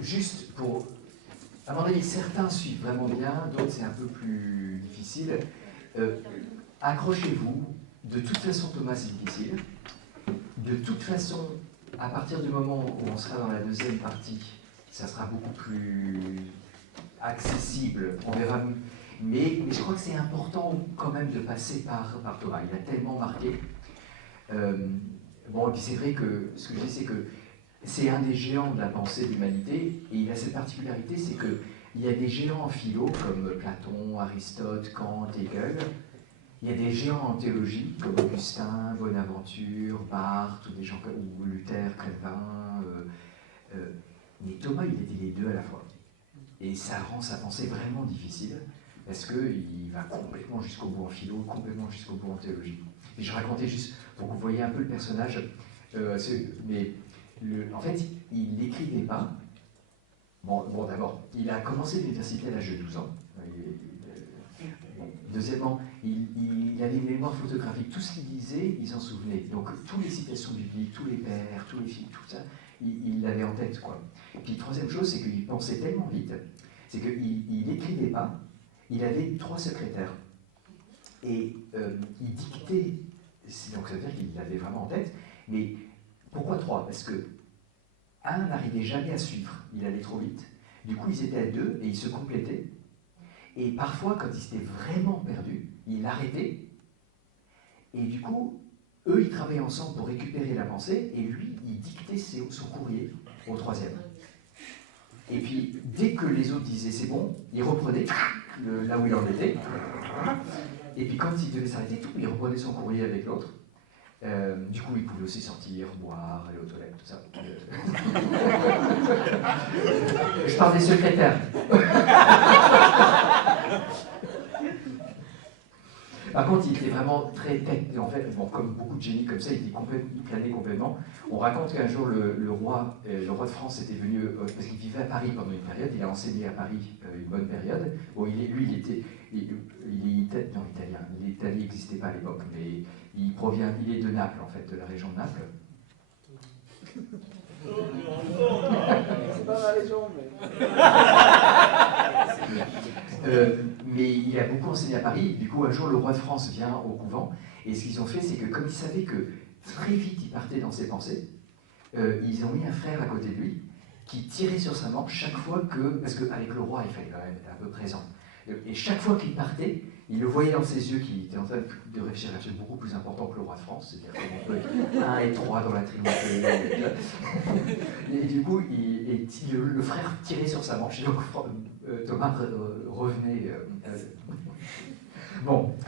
juste pour... À mon avis, certains suivent vraiment bien, d'autres c'est un peu plus difficile. Accrochez-vous. De toute façon, Thomas, c'est difficile. De toute façon, à partir du moment où on sera dans la deuxième partie, ça sera beaucoup plus accessible. On verra. Mais je crois que c'est important quand même de passer par Thomas. Il a tellement marqué. Bon, et puis c'est vrai que ce que je dis, c'est que c'est un des géants de la pensée de l'humanité, et il a cette particularité, c'est qu'il y a des géants en philo, comme Platon, Aristote, Kant, Hegel. Il y a des géants en théologie, comme Augustin, Bonaventure, Barthes, ou des gens ou Luther, Calvin. Mais Thomas, il était les deux à la fois. Et ça rend sa pensée vraiment difficile, parce qu'il va complètement jusqu'au bout en philo, complètement jusqu'au bout en théologie. Et je racontais juste, pour que vous voyez un peu le personnage, en fait, il n'écrivait pas. Bon d'abord, il a commencé l'université à l'âge de 12 ans. Deuxièmement, il avait une mémoire photographique. Tout ce qu'il disait, il s'en souvenait. Donc, toutes les citations bibliques, tous les pères, tous les films, tout ça, il l'avait en tête, quoi. Et puis, troisième chose, c'est qu'il pensait tellement vite, c'est qu'il n'écrivait pas. Il avait 3 secrétaires. Et il dictait, donc ça veut dire qu'il l'avait vraiment en tête. Mais pourquoi 3? Parce que un n'arrivait jamais à suivre, il allait trop vite. Du coup, ils étaient à 2 et ils se complétaient. Et parfois, quand ils s'étaient vraiment perdus, il arrêtait. Et du coup, eux, ils travaillaient ensemble pour récupérer la pensée, et lui, il dictait son courrier au 3e. Et puis, dès que les autres disaient c'est bon, il reprenait là où il en était. Et puis, quand il devait s'arrêter, il reprenait son courrier avec l'autre. Du coup, il pouvait aussi sortir, boire, aller aux toilettes, tout ça. Je parle des secrétaires. Par contre, il était vraiment très tête. En fait, bon, comme beaucoup de génies comme ça, il planait complètement. On raconte qu'un jour, le roi de France était venu, parce qu'il vivait à Paris pendant une période, il a enseigné à Paris une bonne période. Bon, il est italien. L'Italie n'existait pas à l'époque, mais il est de Naples, en fait, de la région de Naples. C'est pas ma région, mais il a beaucoup enseigné à Paris. Du coup, un jour, le roi de France vient au couvent, et ce qu'ils ont fait, c'est que comme ils savaient que très vite il partait dans ses pensées, ils ont mis un frère à côté de lui qui tirait sur sa manche chaque fois que... Parce qu'avec le roi, il fallait quand même être un peu présent. Et chaque fois qu'il partait, il le voyait dans ses yeux qu'il était en train de réfléchir à quelque chose de beaucoup plus important que le roi de France, c'est-à-dire comment on peut être 1 et 3 dans la trinité. Et du coup, le frère tirait sur sa manche, et donc Thomas revenait